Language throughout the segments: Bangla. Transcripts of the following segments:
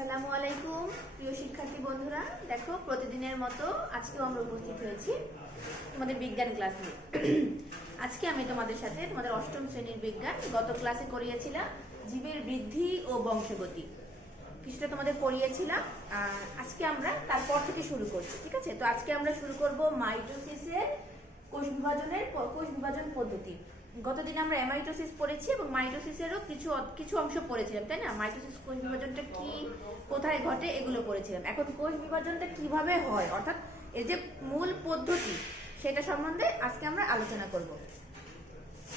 আসসালামু আলাইকুম প্রিয় শিক্ষার্থী বন্ধুরা, দেখো প্রতিদিনের মতো আজকেও আমরা উপস্থিত হয়েছি তোমাদের বিজ্ঞান ক্লাস নিয়ে। আজকে আমি তোমাদের সাথে তোমাদের অষ্টম শ্রেণীর বিজ্ঞান গত ক্লাসে করিয়েছিলাম জীবের বৃদ্ধি ও বংশগতি, কিছুটা তোমাদের পড়িয়েছিলাম। আজকে আমরা তারপর থেকে শুরু করছি, ঠিক আছে? তো আজকে আমরা শুরু করব মাইটোসিসের কোষ বিভাজন পদ্ধতি। গতদিন আমরা অ্যামাইটোসিস পড়েছি এবং মাইটোসিসেরও কিছু অংশ পড়েছিলাম, তাই না? মাইটোসিস কোষ বিভাজনটা কি, কোথায় ঘটে, এগুলো পড়েছিলাম। এখন কোষ বিভাজনটা কিভাবে হয়, অর্থাৎ এর যে মূল পদ্ধতি সেটা সম্বন্ধে আজকে আমরা আলোচনা করব।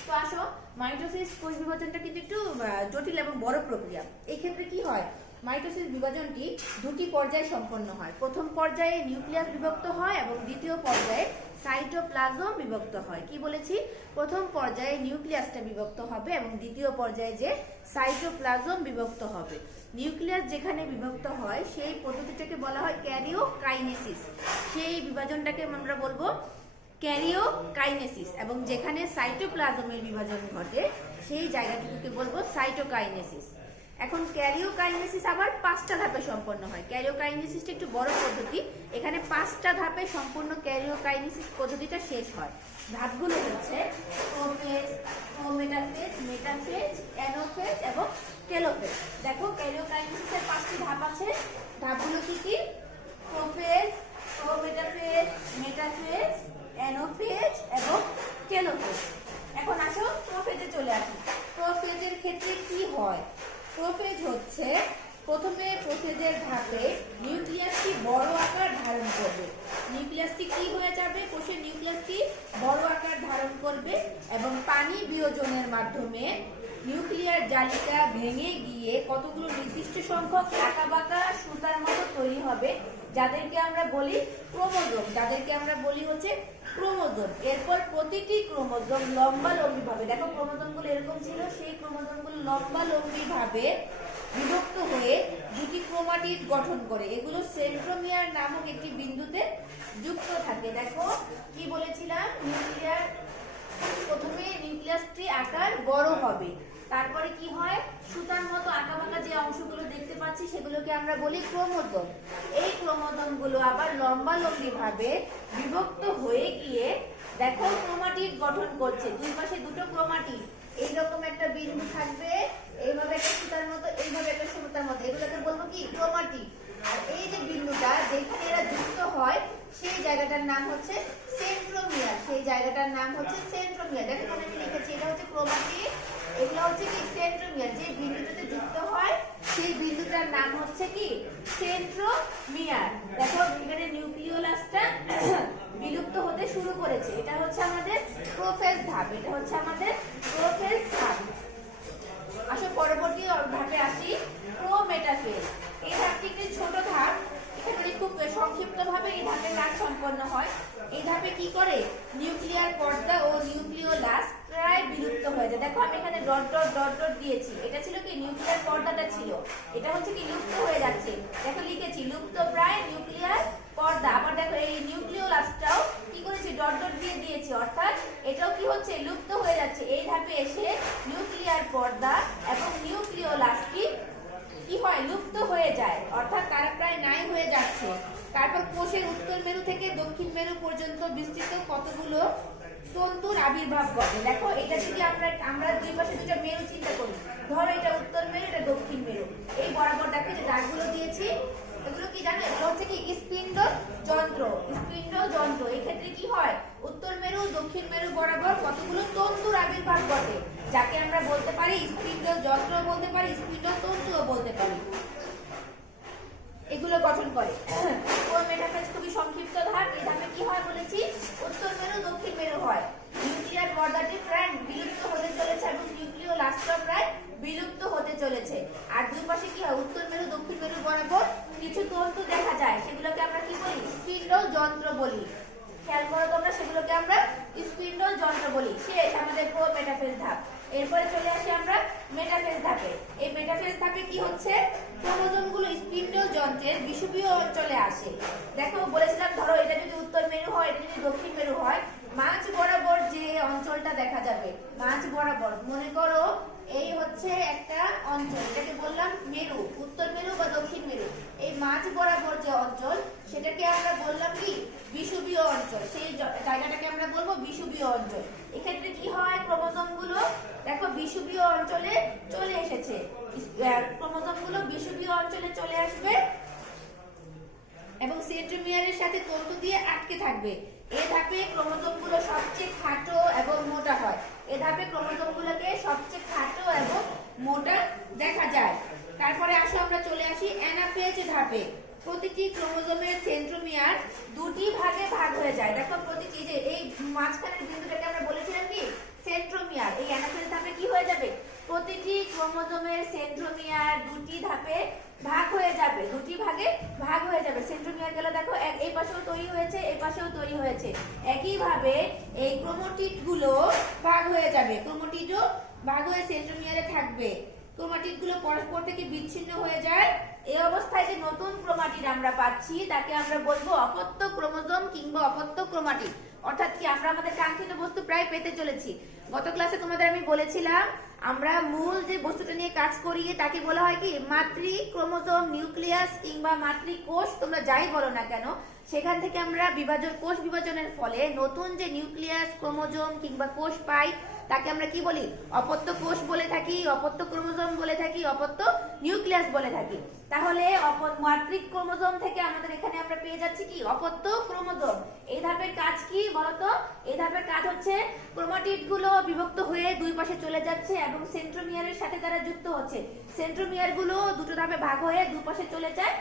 তো আসো, মাইটোসিস কোষ বিভাজনটা কিন্তু একটু জটিল এবং বড় প্রক্রিয়া। এই ক্ষেত্রে কি হয়, মাইটোসিস বিভাজনটি দুটি পর্যায়ে সম্পন্ন হয়। প্রথম পর্যায়ে নিউক্লিয়াস বিভক্ত হয় এবং দ্বিতীয় পর্যায়ে সাইটোপ্লাজম বিভক্ত হয়। কি বলেছি? প্রথম পর্যায়ে নিউক্লিয়াসটা বিভক্ত হবে এবং দ্বিতীয় পর্যায়ে যে সাইটোপ্লাজম বিভক্ত হবে। নিউক্লিয়াস যেখানে বিভক্ত হয় সেই পদ্ধতিটাকে বলা হয় ক্যারিওকাইনেসিস। সেই বিভাজনটাকে আমরা বলবো ক্যারিওকাইনেসিস, এবং যেখানে সাইটোপ্লাজমের বিভাজন ঘটে সেই জায়গাটুকুকে বলবো সাইটোকাইনেসিস। এখন ক্যারিওকাইনেসিস আবার 5টা ধাপে সম্পন্ন হয়। ক্যারিওকাইনেসিসটা একটু বড় পদ্ধতি, এখানে 5টা ধাপে সম্পূর্ণ ক্যারিওকাইনেসিস পদ্ধতিটা শেষ হয়। ধাপগুলো হচ্ছে প্রোফেজ, প্রোমেটাফেজ, মেটাফেজ, অ্যানোফেজ এবং টেলোফেজ। দেখো, ক্যারিওকাইনেসিসের 5টি ধাপ আছে। ধাপগুলো কি কি? প্রোফেজ, প্রোমেটাফেজ, মেটাফেজ, অ্যানোফেজ এবং টেলোফেজ। এখন আসো প্রোফেজে চলে আসি। প্রোফেজের ক্ষেত্রে কি হয়? প্রোফেজ হচ্ছে প্রথমে প্রোফেজের ধাপে নিউক্লিয়াসটি বড় আকার ধারণ করবে। নিউক্লিয়াসটি কি হয়ে যাবে? কোষের নিউক্লিয়াসটি বড় আকার ধারণ করবে এবং পানি বিয়োজনের মাধ্যমে নিউক্লিয়ার জালিকা ভেঙে গিয়ে কতগুলো নির্দিষ্ট সংখ্যক আঁকাবাঁকা সুতার মতো তৈরি হবে, যাদেরকে আমরা বলি ক্রোমোজোম। যাদেরকে আমরা বলি হচ্ছে ক্রোমোজোম। এরপর প্রতিটি ক্রোমোজোম লম্বালম্বী ভাবে, দেখো ক্রোমোজোমগুলো এরকম ছিল, সেই ক্রোমোজোমগুলো লম্বালম্বী ভাবে বিভক্ত হয়ে দুটি ক্রোমাটিড গঠন করে। এগুলো সেন্ট্রোমিয়ার নামক একটি বিন্দুতে যুক্ত থাকে। দেখো কি বলেছিলাম, প্রথমে নিউক্লিয়াসটি আকার বড় হবে, তারপরে কি হয়, সুতার মতো আঁকাবাঁকা যে অংশগুলো দেখতে পাচ্ছি সেগুলোকে আমরা বলি ক্রোমোজোম। এই ক্রোমোজোমগুলো আবার লম্বালম্বী ভাবে বিভক্ত হয়ে গিয়ে দেখো ক্রোমাটিড গঠন করছে। দুই পাশে দুটো ক্রোমাটিড, এইরকম একটা বিন্দু থাকবে, এইভাবে একটা সুতার মতো, এইভাবে একটা সুতার মতো, এগুলোকে বলবো কি ক্রোমাটিড। আর এই যে বিন্দুটা যেখানে এরা যুক্ত হয় সেই জায়গাটার নাম হচ্ছে সেন্ট্রোমিয়ার। সেই জায়গাটার নাম হচ্ছে সেন্ট্রোমিয়ার। দেখো আমি লিখেছি, এটা হচ্ছে ক্রোমাটিড, এগুলো হচ্ছে কি সেন্ট্রোমিয়ার। যে বিন্দুটাতে যুক্ত হয় সেই বিন্দুটার নাম হচ্ছে কি সেন্ট্রোমিয়ার। দেখো এখানে নিউক্লিওলাসটা বিলুপ্ত হতে শুরু করেছে। এটা হচ্ছে আমাদের প্রোফেজ ধাপ, এটা হচ্ছে আমাদের প্রোফেজ ধাপ। আসো পরবর্তী ধাপে আসি, প্রোমেটাফেজ। এই ধাপটি একটি ছোট ধাপ, এখানে খুব সংক্ষিপ্ত ভাবে এই ধাপের কাজ সম্পন্ন হয়। এই ধাপে কি করে, নিউক্লিয়ার পর্দা ও নিউক্লিওলাস প্রায় বিলুপ্ত হয়ে যায়। দেখো আমি এখানে ডট ডট ডট ডট দিয়েছি, এটা ছিল কি নিউক্লিয়ার পর্দাটা ছিল, এটা হচ্ছে কি লুপ্ত হয়ে যাচ্ছে। দেখো লিখেছি লুপ্ত প্রায় নিউক্লিয়ার পর্দা। আবার দেখো এই নিউক্লিওলাসটাও কি করেছি, ডট ডট দিয়ে দিয়েছি, অর্থাৎ এটাও কি হচ্ছে, লুপ্ত হয়ে যাচ্ছে। এই ধাপে এসে নিউক্লিয়ার পর্দা এবং নিউক্লিওলাসটি কি হয়, লুপ্ত হয়ে যায়, অর্থাৎ তারা প্রায় নাই হয়ে যাচ্ছে। তারপর কোষের উত্তর মেরু থেকে দক্ষিণ মেরু পর্যন্ত বিস্তৃত কতগুলো তন্তুর আবির্ভাব ঘটে। দেখো এটা যদি আমরা দুই পাশে দুটো মেরু চিন্তা করি, ধরো এটা উত্তর মেরু, এটা দক্ষিণ মেরু, এই বরাবর দেখো যে দাগগুলো দিয়েছি, এগুলো কি জানো, এগুলো হচ্ছে কি স্পিন্ডল যন্ত্র। স্পিন্ডল যন্ত্র, এই ক্ষেত্রে কি হয়, উত্তর মেরু দক্ষিণ মেরু বরাবর কতগুলো তন্তুর আবির্ভাব ঘটে, যাকে আমরা বলতে পারি স্পিন্ডল যন্ত্র বলতে পারি, স্পিন্ডল তন্তুও বলতে পারি। এগুলো গঠন করে। প্রোমেটাফেজ খুবই সংক্ষিপ্ত ধাপ। এই ধাপে কি হয় বলেছি, উত্তর মেরু দক্ষিণ মেরু হয়। নিউক্লিয়ার পর্দাটি প্রায় বিলুপ্ত হতে চলেছে এবং নিউক্লিওলাসটা প্রায় বিলুপ্ত হতে চলেছে। আর দুই পাশে কি হয়, উত্তর মেরু দক্ষিণ মেরু বরাবর কিছু তন্তু দেখা যায়, সেগুলোকে আমরা কি বলি, স্পিন্ডল যন্ত্র বলি। খেয়াল করো তোমরা, সেগুলোকে আমরা স্পিন্ডল যন্ত্র বলি। শেষ আমাদের প্রোমেটাফেজ ধাপ। এরপরে চলে আসি আমরা মেটাফেজ ধাপে। এই মেটাফেজ ধাপে কি হচ্ছে, ক্রোমোজোমগুলো স্পিন্ডল যন্ত্রের বিষুবীয় অঞ্চলে আসে। দেখো বলেছিলাম, ধরো এটা যদি উত্তর মেরু হয়, এটা যদি দক্ষিণ মেরু হয়, মাঝ বরাবর যে অঞ্চলটা দেখা যাবে, মাঝ বরাবর মনে করো এই হচ্ছে একটা অঞ্চল, এটাকে বললাম মেরু, উত্তর মেরু বা দক্ষিণ মেরু। মাঝ বরাবর যে অঞ্চল সেটাকে আমরা বললাম কি বিষুবীয় অঞ্চল, সেই জায়গাটাকে আমরা বলবো বিষুবীয় অঞ্চল। এক্ষেত্রে কি হয়, ক্রোমোজোম গুলো দেখো বিষুবীয় অঞ্চলে চলে এসেছে, ক্রোমোজোম গুলো বিষুবীয় অঞ্চলে চলে আসবে এবং সেন্ট্রোমিয়ারের সাথে তন্তু দিয়ে আটকে থাকবে। এই ধাপে ক্রোমোজোম গুলো সবচেয়ে খাটো এবং মোটা হয়, এই ধাপে ক্রোমোজোম গুলোকে সবচেয়ে খাটো এবং মোটা দেখা যায়। তারপরে আসো আমরা চলে আসি অ্যানাফেজ ধাপে। প্রতিটি ক্রোমোজোমের সেন্ট্রোমিয়ার দুটি ভাগে ভাগ হয়ে যায়। দেখো প্রতিটি যে এই মাঝখানের বিন্দুটাকে আমরা বলেছিলাম কি সেন্ট্রোমিয়ার, এই অ্যানাফেজ ধাপে কি হয়ে যাবে, প্রতিটি ক্রোমোজোমের সেন্ট্রোমিয়ার দুটি ধাপে ভাগ হয়ে যাবে, দুটি ভাগে ভাগ হয়ে যাবে। সেন্ট্রোমিয়ার গেল দেখো এই পাশেও তৈরি হয়েছে, এই পাশেও তৈরি হয়েছে। একইভাবে এই ক্রোমাটিড গুলো ভাগ হয়ে যাবে, ক্রোমাটিডও ভাগ হয়ে সেন্ট্রোমিয়ারে থাকবে। ক্রোমাটিড গুলো পরস্পর থেকে বিচ্ছিন্ন হয়ে যায়। এই অবস্থায় যে নতুন ক্রোমাটিড আমরা পাচ্ছি তাকে আমরা বলবো অপত্য ক্রোমোজোম কিংবা অপত্য ক্রোমাটিড। অর্থাৎ কি আমরা আমাদের কাঙ্ক্ষিত বস্তু প্রায় পেতে চলেছি। গত ক্লাসে তোমাদের আমি বলেছিলাম আমরা মূল যে বস্তুটা নিয়ে কাজ করি তাকে বলা হয় কি মাতৃ ক্রোমোজোম, নিউক্লিয়াস কিংবা মাতৃকোষ, তোমরা যাই বলো না কেন। সেখান থেকে আমরা কোষ বিভাজনের ফলে নতুন যে নিউক্লিয়াস, ক্রোমোজোম কিংবা কোষ পাই তাকে আমরা কি বলি, অপত্য কোষ বলে থাকি, অপত্য ক্রোমোজোম বলে থাকি, অপত্য নিউক্লিয়াস বলে থাকি। তাহলে মাতৃ ক্রোমোজোম থেকে আমাদের এখানে আমরা পেয়ে যাচ্ছি কি অপত্য ক্রোমোজোম। এই ধাপের কাজ কি বলতো, এই ধাপের কাজ হচ্ছে ক্রোমাটিড গুলো বিভক্ত হয়ে দুই পাশে চলে যাচ্ছে এবং সেন্ট্রোমিয়ারের সাথে তারা যুক্ত হচ্ছে। সেন্ট্রোমিয়ার গুলো দুটো ধাপে ভাগ হয়ে দুই পাশে চলে যায়,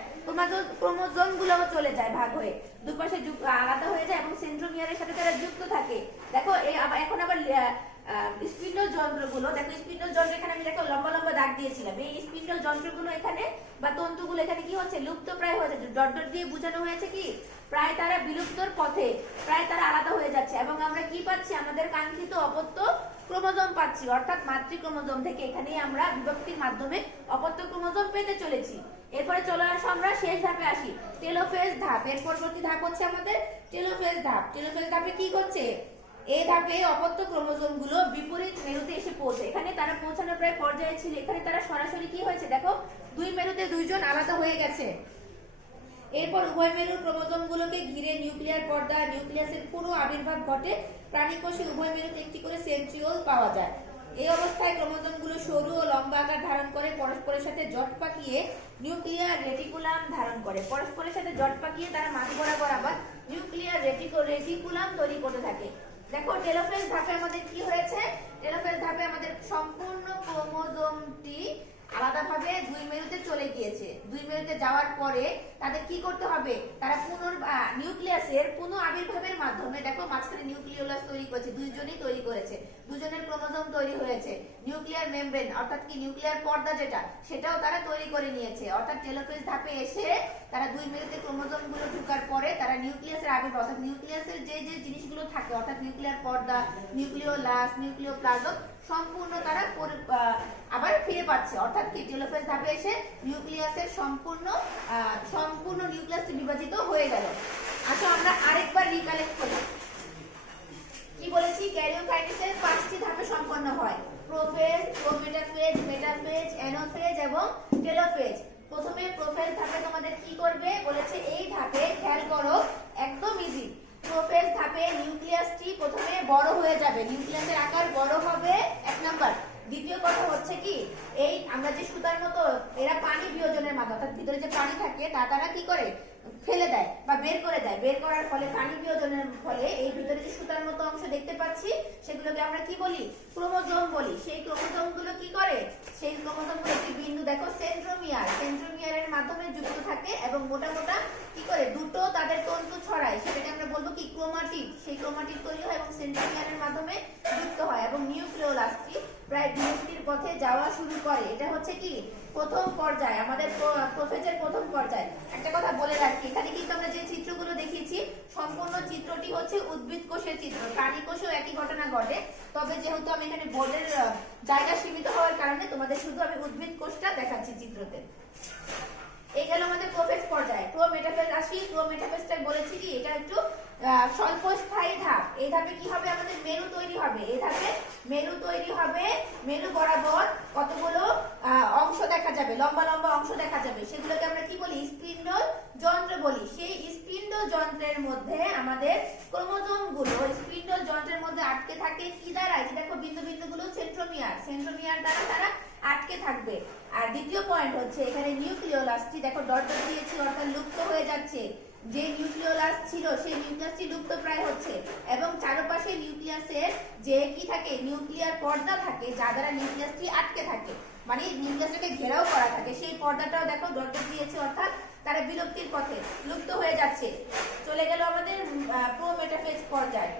ক্রোমোজোম গুলোও চলে যায় ভাগ হয়ে দুই পাশে আলাদা হয়ে যায় এবং সেন্ট্রোমিয়ারের সাথে তারা যুক্ত থাকে। দেখো এখন আবার স্পিন্ডল যন্ত্রগুলো দেখো, স্পিন্ডল যন্ত্র এখানে আমি দেখো লম্বা লম্বা দাগ দিয়েছিলাম। এই স্পিন্ডল যন্ত্রগুলো এখানে বা তন্তুগুলো এখানে কি হচ্ছে, লুপ্ত প্রায় হয়ে যাচ্ছে। ডট ডট দিয়ে বোঝানো হয়েছে কি প্রায় তারা বিলুপ্তর পথে, প্রায় তারা আলাদা হয়ে যাচ্ছে। এবং আমরা কি পাচ্ছি, আমাদের কাঙ্ক্ষিত অপত্য ক্রোমোজোম পাচ্ছি, অর্থাৎ মাতৃ ক্রোমোজোম থেকে এখানেই আমরা বিভক্তির মাধ্যমে অপত্য ক্রোমোজোম পেতে চলেছি। এরপরে চলে আসো আমরা শেষ ধাপে আসি, টেলোফেজ ধাপ। এর পরবর্তী ধাপ হচ্ছে আমাদের টেলোফেজ ধাপ। টেলোফেজ ধাপে কি করছে, এই ধাপে অপত্য ক্রোমোজোম গুলো বিপরীত মেরুতে এসে পৌঁছে। এখানে তারা পৌঁছানোর প্রায় পর্যায়ে ছিল, এখানে তারা সরাসরি কি হয়েছে দেখো দুই মেরুতে দুইজন আলাদা হয়ে গেছে। এরপর উভয় মেরুর ক্রোমোজোম গুলোকে ঘিরে নিউক্লিয়ার পর্দা, নিউক্লিয়াসের পুরো আবির্ভাব ঘটে। প্রাণীকোষে উভয় মেরুতে একটি করে সেন্ট্রিওল পাওয়া যায়। এই অবস্থায় ক্রোমোজোম গুলো সরু ও লম্বা আকার ধারণ করে পরস্পরের সাথে জট পাকিয়ে নিউক্লিয়ার রেটিকুলাম ধারণ করে। পরস্পরের সাথে জট পাকিয়ে তারা মাঝ বরাবর আবার নিউক্লিয়ার রেটিকুলাম তৈরি করতে থাকে। দেখো টেলোফেজ ধাপে আমাদের কি হয়েছে, টেলোফেজ ধাপে আমাদের সম্পূর্ণ ক্রোমোজোমটি আলাদাভাবে দুই মেরুতে চলে গিয়েছে। দুই মেরুতে যাওয়ার পরে তাদের কি করতে হবে, তারা নিউক্লিয়াসের পুনঃ আবির্ভাবের মাধ্যমে দেখো মাঝখানে নিউক্লিওলাস তৈরি করেছে, দুইজনই তৈরি করেছে, দুজনের ক্রোমোজোম তৈরি হয়েছে। নিউক্লিয়ার মেমব্রেন অর্থাৎ কি নিউক্লিয়ার পর্দা যেটা, সেটাও তারা তৈরি করে নিয়েছে। অর্থাৎ টেলোফেজ ধাপে এসে তারা দুই মেরুতে ক্রোমোজোম গুলো ঢোকার পরে তারা নিউক্লিয়াসের আবির্ভাব অর্থাৎ নিউক্লিয়াসের যে যে জিনিসগুলো থাকে অর্থাৎ নিউক্লিয়ার পর্দা, নিউক্লিওলাস, নিউক্লিওপ্লাজম সম্পূর্ণ তারা আবার ফিরে পাচ্ছে। অর্থাৎ কি টেলোফেজ ধাপে এসে নিউক্লিয়াসের সম্পূর্ণ নিউক্লিয়াসটি বিভাজিত হয়ে গেল। আচ্ছা আমরা আরেকবার রিকালেক্ট করি, কি বলেছি, ক্যারিওকাইনেসিসের 5টি ধাপে সম্পন্ন হয়, প্রোফেজ, প্রোমেটাফেজ, মেটাফেজ, অ্যানাফেজ এবং টেলোফেজ। প্রথমে প্রোফেজ ধাপে তোমাদের কি করবে বলেছে, এই ধাপে খেয়াল করো একদম ইজি। প্রোফেজ ধাপে নিউক্লিয়াসটি প্রথমে বড় হয়ে যাবে, নিউক্লিয়াসের আকার বড় হবে, এক নাম্বার। দ্বিতীয় কথা হচ্ছে কি, এই আমরা যে সুতার মতো এরা পানি বিয়োজনের মাধ্যমে অর্থাৎ ভিতরে যে পানি থাকে তা তারা কি করে ফেলে দেয় বা বের করে দেয়। বের করার ফলে পানি বিয়োজনের ফলে এই ভিতরে যে সুতার মতো অংশ দেখতে পাচ্ছি সেগুলোকে আমরা কি বলি, ক্রোমোজোম বলি। সেই ক্রোমোজোম গুলো কি করে, সেই ক্রোমোজোম গুলো একটি বিন্দু দেখো সেন্ট্রোমিয়ারের মাধ্যমে যুক্ত থাকে এবং মোটা মোটা কি করে দুটো তাদের তন্তু ছড়ায়, সেটাকে আমরা বলবো কি ক্রোমাটিড। সেই ক্রোমাটিড তৈরি হয় এবং সেন্ট্রোমিয়ারের মাধ্যমে যুক্ত হয় এবং নিউক্লিওলাসটি প্রায় বিলুপ্তির পথে যাওয়া শুরু করে। এটা হচ্ছে কি প্রথম পর্যায়, আমাদের প্রোফেজের প্রথম পর্যায়। একটা কথা বলে রাখি, এখানে কিন্তু আমরা যে চিত্রগুলো দেখিয়েছি সম্পূর্ণ চিত্রটি হচ্ছে উদ্ভিদ কোষের চিত্র, প্রাণী কোষেও একই ঘটনা ঘটে। তবে যেহেতু আমি এখানে বোর্ডের জায়গা সীমিত হওয়ার কারণে তোমাদের শুধু আমি উদ্ভিদ কোষটা দেখাচ্ছি চিত্রতে। এই গেল আমাদের প্রোফেজ পর্যায়ে। প্রোমেটাফেজ আসি, প্রোমেটাফেজটা বলেছি কি এটা একটু স্বল্পস্থায়ী ধাপ। এই ধাপে কি হবে, আমাদের মেরু তৈরি হবে। এই ধাপে মেরু তৈরি হবে, মেরু বরাবর কতগুলো অংশ দেখা যাবে, লম্বা লম্বা অংশ দেখা যাবে, সেগুলোকে আমরা কি বলি? স্পিন্ডল যন্ত্র বলি। সেই স্পিন্ডল যন্ত্রের মধ্যে আমাদের ক্রোমোজোম গুলো স্পিন্ডল যন্ত্রের মধ্যে আটকে থাকে কি দ্বারা? এই দেখো বিন্দু বিন্দুগুলো সেন্ট্রোমিয়ার, সেন্ট্রোমিয়ার দ্বারা তারা আটকে থাকবে। আর দ্বিতীয় পয়েন্ট হচ্ছে এখানে নিউক্লিওলাসটি দেখো ডট ডট দিয়েছি, অর্থাৎ লুপ্ত হয়ে যাচ্ছে। যে নিউক্লিওলাস ছিল সেই নিউক্লিয়াসটি লুপ্ত প্রায় হচ্ছে, এবং চারপাশে নিউক্লিয়াসের যে কি থাকে? নিউক্লিয়ার পর্দা থাকে, যা দ্বারা নিউক্লিয়াসটি আটকে থাকে, মানে নিউক্লিয়াসটাকে ঘেরাও করা থাকে। সেই পর্দাটাও দেখো ডট ডট দিয়েছে, অর্থাৎ তারা বিলুপ্তির পথে, লুপ্ত হয়ে যাচ্ছে। চলে গেল আমাদের প্রোমেটাফেজ পর্যায়।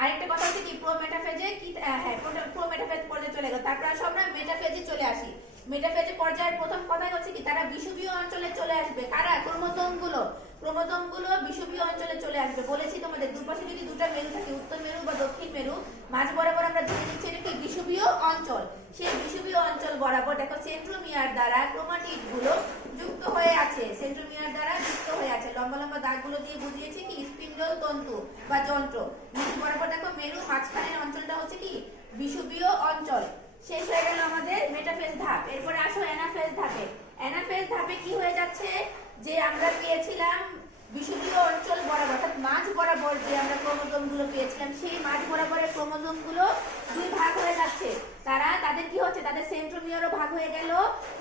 আরেকটা কথা হচ্ছে কি, প্রোমেটাফেজে কি, হ্যাঁ প্রোমেটাফেজ পর্যায়ে চলে গেল। তারপর আসো আমরা মেটাফেজে চলে আসি। মেটাফেজ পর্যায়ের প্রথম কথাই হচ্ছে কি, তারা বিষুবীয় অঞ্চলে চলে আসবে। কারা? ক্রোমোজোম গুলো বিষুবীয় অঞ্চলে চলে আসবে। বলেছি তোমাদের দুপাশে যদি দুটো মেরু থাকে, উত্তর মেরু বা দক্ষিণ মেরু, মাঝ বরাবর আমরা ধরে নিচ্ছি এটা কি বিষুবীয় অঞ্চল। সেই বিষুবীয় অঞ্চল বরাবর দেখো সেন্ট্রোমিয়ার দ্বারা ক্রোমাটিড গুলো যুক্ত হয়ে আছে, সেন্ট্রোমিয়ার দ্বারা যুক্ত হয়ে আছে। লম্বা লম্বা দাগগুলো দিয়ে বুঝিয়েছি কি স্পিন্ডল তন্তু বা যন্ত্র। নিচ বরাবর দেখো মেরু, মাঝখানের অঞ্চলটা হচ্ছে কি বিষুবীয় অঞ্চল। শেষ হয়ে গেল আমাদের মেটাফেজ ধাপ। এরপরে আসো অ্যানাফেজ ধাপে। অ্যানাফেজ ধাপে কি হয়ে যাচ্ছে, যে আমরা পেয়েছিলাম বিষুবীয় অঞ্চল বরাবর, অর্থাৎ মাঝ বরাবর যে আমরা ক্রোমোজোম গুলো পেয়েছিলাম, সেই মাঝ বরাবরের ক্রোমোজোম গুলো দুই ভাগ হয়ে যাচ্ছে। তাদের কি হচ্ছে? তাদের সেন্ট্রোমিয়ারও ভাগ হয়ে গেল,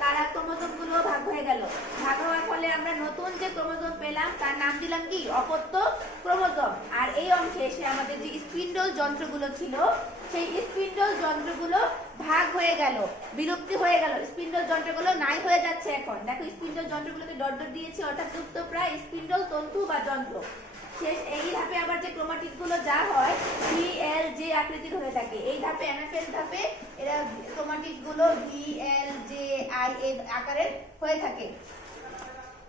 তারা ক্রোমোজোম গুলো ভাগ হয়ে গেল। ভাগ হওয়ার ফলে আমরা নতুন যে ক্রোমোজোম পেলাম তার নাম দিলাম কি? অপত্য ক্রোমোজোম। আর এই অংশে এসে আমাদের যে স্পিন্ডল যন্ত্রগুলো ছিল, সেই স্পিন্ডল যন্ত্রগুলো ভাগ হয়ে গেল, বিলুপ্তি হয়ে গেল। স্পিন্ডল যন্ত্রগুলো নাই হয়ে যাচ্ছে। এখন দেখো স্পিন্ডল যন্ত্রগুলোকে ডট ডট দিয়েছি, অর্থাৎ লুপ্ত প্রায় স্পিন্ডল তন্তু বা যন্ত্র। শেষ এই ধাপে আবার যে ক্রোমাটিড গুলো যা হয় VLJ আকৃতির হয়ে থাকে। এই ধাপে অ্যানাফেজ ধাপে এরা ক্রোমাটিড গুলো VLJ-I আকারের হয়ে থাকে।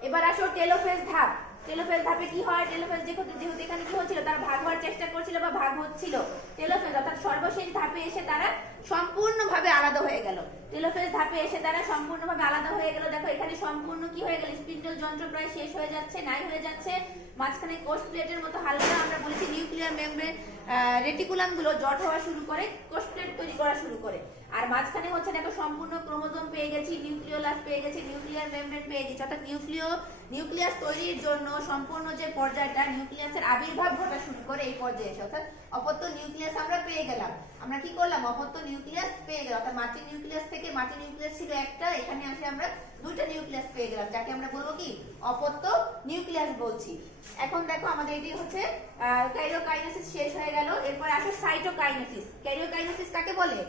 এবার আসো টেলোফেজ ধাপ। টেলোফেজ ধাপে কি হয়? টেলোফেজ যেহেতু এখানে কি হচ্ছিল, তারা ভাগ হওয়ার চেষ্টা করছিল বা ভাগ হচ্ছিল। টেলোফেজ অর্থাৎ সর্বশেষ ধাপে এসে তারা সম্পূর্ণভাবে আলাদা হয়ে গেল। টেলোফেজ ধাপে এসে তারা সম্পূর্ণভাবে আলাদা হয়ে গেল। দেখো এখানে সম্পূর্ণ কি হয়ে গেল? স্পিন্ডল যন্ত্র প্রায় শেষ হয়ে যাচ্ছে, নাই হয়ে যাচ্ছে। মাঝখানে কোষ প্লেটের মতো হালকা, আমরা বলেছি নিউক্লিয়ার মেমব্রেন রেটিকুলাম গুলো জট হওয়া শুরু করে, কোষ প্লেট তৈরি করা শুরু করে। আর মাঝখানে হচ্ছে দেখো সম্পূর্ণ ক্রোমোজোম পেয়ে গেছি, নিউক্লিওলাস পেয়ে গেছি, নিউক্লিয়ার মেমব্রেন পেয়ে গেছি। অর্থাৎ নিউক্লিয়াস তৈরির জন্য সম্পূর্ণ যে পর্যায়টা, নিউক্লিয়াসের আবির্ভাব ঘটা শুরু করে এই পর্যায়ে এসে, অর্থাৎ অপত্য নিউক্লিয়াস আমরা পেয়ে গেলাম। আমরা কি করলাম? অপত্য নিউক্লিয়াস পেয়ে গেলাম। অর্থাৎ মাতৃ নিউক্লিয়াস থেকে, মাতৃ নিউক্লিয়াস ছিল একটা, এখানে আসে আমরা দুইটা নিউক্লিয়াস পেয়ে গেলাম, যাকে আমরা বলবো কি? অপত্য নিউক্লিয়াস বলছি। এখন দেখো আমাদের এটি হচ্ছে ক্যারিওকাইনেসিস শেষ হয়ে গেল। এরপর আসে সাইটোকাইনেসিস। ক্যারিওকাইনেসিস কাকে বলে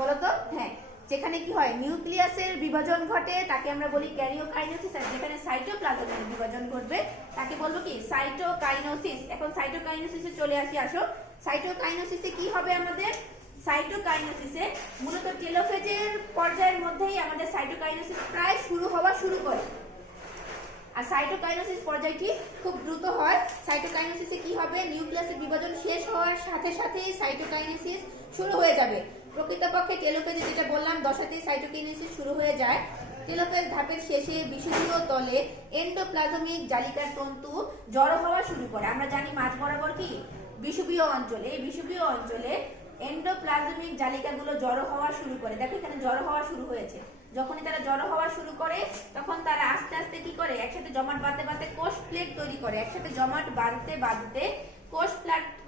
বলো তো? হ্যাঁ, যেখানে কি হয় নিউক্লিয়াসের বিভাজন ঘটে তাকে আমরা বলি ক্যারিওকাইনেসিস, আর যেখানে সাইটোপ্লাজমের বিভাজন ঘটবে তাকে বলবো কি? সাইটোকাইনেসিস। এখন সাইটোকাইনেসিসে চলে আসি। আসো সাইটোকাইনেসিসে কি হবে আমাদের? সাইটোকাইনেসিসে মূলত টেলোফেজের পর্যায়ের মধ্যেই আমাদের সাইটোকাইনেসিস প্রায় শুরু করে। আর সাইটোকাইনেসিস পর্যায়টি খুব দ্রুত হয়। সাইটোকাইনেসিসে কি হবে? নিউক্লিয়াসের বিভাজন শেষ হওয়ার সাথে সাথেই সাইটোকাইনেসিস শুরু হয়ে যাবে। প্রকৃতপক্ষে টেলোফেজে যেটা বললাম দশাতেই সাইটোকাইনেসিস শুরু হয়ে যায়। টেলোফেজ ধাপের শেষে বিষুবীয় তলে এন্ডোপ্লাজমিক জালিকার তন্তু জড়ো হওয়া শুরু করে। আমরা জানি মাঝ বরাবর কি বিষুবীয় অঞ্চল, এই বিষুবীয় অঞ্চলে এন্ডোপ্লাজমিক জালিকাগুলো জড়ো হওয়া শুরু করে। দেখো এখানে জড়ো হওয়া শুরু হয়েছে। যখনই তারা জড়ো হওয়া শুরু করে তখন তারা আস্তে আস্তে কি করে? একসাথে জমাট বাঁধতে কোষ প্লেট তৈরি করে। একসাথে জমাট বাঁধতে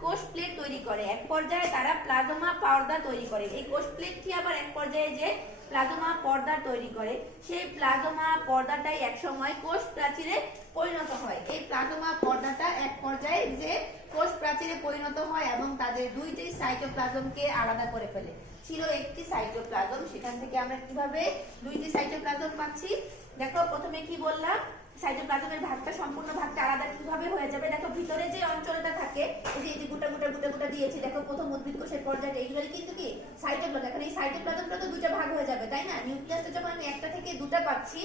কোষ প্লেট তৈরি করে। এক পর্যায়ে তারা প্লাজমা পর্দা তৈরি করে। এই কোষ প্লেটটি আবার এক পর্যায়ে যে প্লাজমা পর্দা তৈরি করে, সেই প্লাজমা পর্দাটাই একসময় কোষ প্রাচীরে পরিণত হয়। এই প্লাজমা পর্দাটা এক পর্যায়ে যে কোষ প্রাচীরে পরিণত হয় এবং তাদের দুইটি সাইটোপ্লাজমকে আলাদা করে ফেলে। ছিল একটি সাইটোপ্লাজম, সেখান থেকে আমরা কিভাবে দুইটি সাইটোপ্লাজম পাচ্ছি? দেখো প্রথমে কি বললাম, সাইটোপ্লাজমের ভাগটা সম্পূর্ণ ভাগটা আলাদা কিভাবে হয়ে যাবে? দেখো ভিতরে যে অঞ্চলটা থাকে, এই যে গোটা গোটা গোটা গোটা দিয়েছি, দেখো প্রথম উদ্ভিদ কোষের পর্যায়ে এইগুলো কিন্তু কি সাইটোপ্লাজম। এখন এই সাইটোপ্লাজমটা তো দুটো ভাগ হয়ে যাবে, তাই না? নিউক্লিয়াসটা যখন আমি একটা থেকে দুটো পাচ্ছি,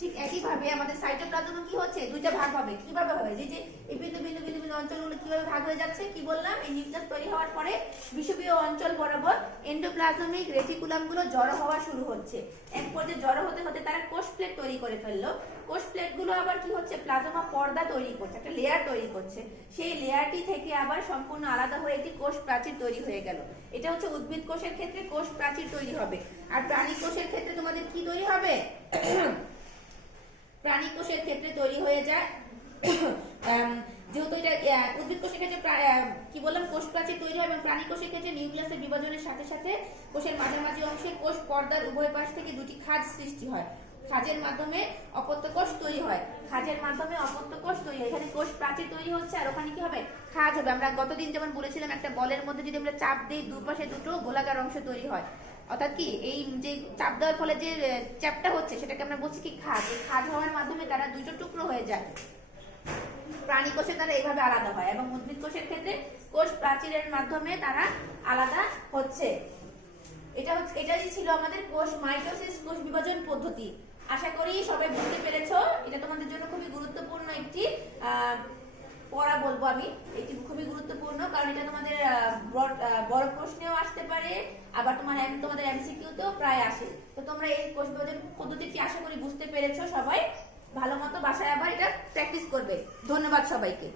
ঠিক একইভাবে আমাদের সাইটোপ্লাজম কি হচ্ছে? দুইটা ভাগ হবে। কিভাবে হবে? যে এই বিন্দু বিন্দু বিন্দু বিন্দু অঞ্চলগুলো কিভাবে ভাগ হয়ে যাচ্ছে? কি বললাম? এই নিউক্লিয়াস তৈরি হওয়ার পরে বিষুবীয় অঞ্চল বরাবর এন্ডোপ্লাজমিক রেটিকুলাম গুলো জড়ো হওয়া শুরু হচ্ছে। এক পর্যায়ে জড়ো হতে হতে তারা কোষ প্লেট তৈরি করে ফেললো। কোষ প্লেট গুলো আবার কি হচ্ছে? প্লাজমা পর্দা তৈরি করছে, একটা লেয়ার তৈরি করছে। সেই লেয়ারটি থেকে আবার সম্পূর্ণ আলাদা হয়ে একটি কোষ প্রাচীর তৈরি হয়ে গেল। এটা হচ্ছে উদ্ভিদ কোষের ক্ষেত্রে কোষ প্রাচীর তৈরি হবে। আর প্রাণী কোষের ক্ষেত্রে তোমাদের কি তৈরি হবে? হয়ে প্রাণী কোষের ক্ষেত্রে তৈরি হয়ে যায়। যেহেতু এটা উদ্ভিদ কোষের ক্ষেত্রে কি বললাম, কোষ প্রাচীর তৈরি হয় এবং প্রাণী কোষের ক্ষেত্রে নিউক্লিয়াসের বিভাজনের সাথে সাথে কোষের মাঝামাঝি অংশে কোষ পর্দার উভয় পাশ থেকে দুটি খাঁজ সৃষ্টি হয়। খাঁজের মাধ্যমে অপত্য কোষ তৈরি হয়। খাঁজের মাধ্যমে অপত্য কোষ তৈরি হয়। এখানে কোষ প্রাচীর তৈরি হচ্ছে আর ওখানে কি হবে, খাঁজ হবে। আমরা গতদিন যেমন বলেছিলাম একটা বলের মধ্যে যদি আমরা চাপ দিই দুপাশে দুটো গোলাকার অংশ তৈরি হয়, অর্থাৎ কি এই যে চাপ দেওয়ার ফলে যে চ্যাপটা হচ্ছে সেটাকে আমরা বলছি কি খাঁজ। এই খাঁজ হওয়ার মাধ্যমে তারা দুটো টুকরো হয়ে যায়। প্রাণী কোষে তারা এইভাবে আলাদা হয় এবং উদ্ভিদ কোষের ক্ষেত্রে কোষ প্রাচীরের মাধ্যমে তারা আলাদা হচ্ছে। এটাই ছিল আমাদের কোষ মাইটোসিস, কোষ বিভাজন পদ্ধতি। আশা করি সবাই বুঝতে পেরেছো। এটা তোমাদের জন্য খুবই গুরুত্বপূর্ণ একটি পড়া বলবো আমি, এটি খুবই গুরুত্বপূর্ণ কারণ এটা তোমাদের বড় প্রশ্নেও আসতে পারে, আবার তোমাদের এমসিকিউতেও প্রায় আসে। তো তোমরা এই কোষ বিভাজন পদ্ধতিটি আশা করি বুঝতে পেরেছো সবাই। ভালো মতো বাসায় আবার এটা প্র্যাকটিস করবে। ধন্যবাদ সবাইকে।